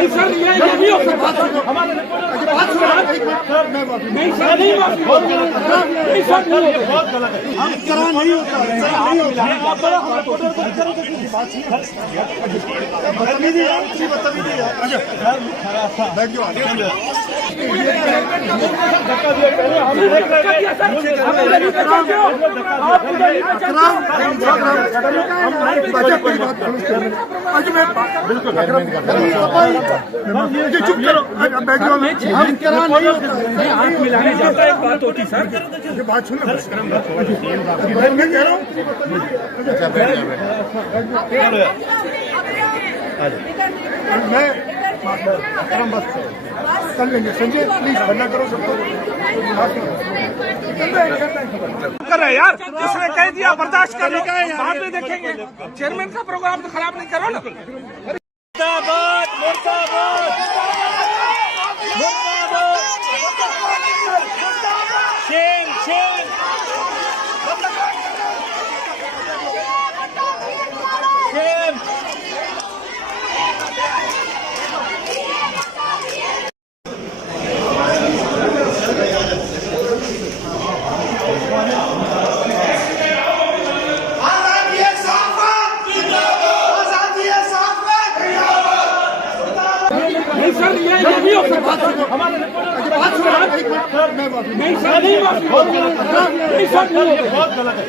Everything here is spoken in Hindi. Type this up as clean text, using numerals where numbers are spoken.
नहीं सर, ये नहीं हो सकता। हमारे नहीं सर, नहीं माफी नहीं सर, बहुत गलत है। हम करा नहीं होता चुप करो। हम करा नहीं होता, हाथ मिलाने जाता एक बात होती सर, ये बात सुनो मैं कह रहा हूँ। मैं बस कर लेंगे। संजय प्लीज बंदा करो सबको। कर रहे यार, इसने कह दिया बर्दाश्त कर लो, बाद में देखेंगे। चेयरमैन का प्रोग्राम तो खराब नहीं करो ना। मुर्दाबाद मुर्दाबाद मुर्दाबाद, शेम शेम। नहीं सर, ये नहीं हो सकता। हमारे नहीं सर, नहीं माफी नहीं सर, बहुत गलत है।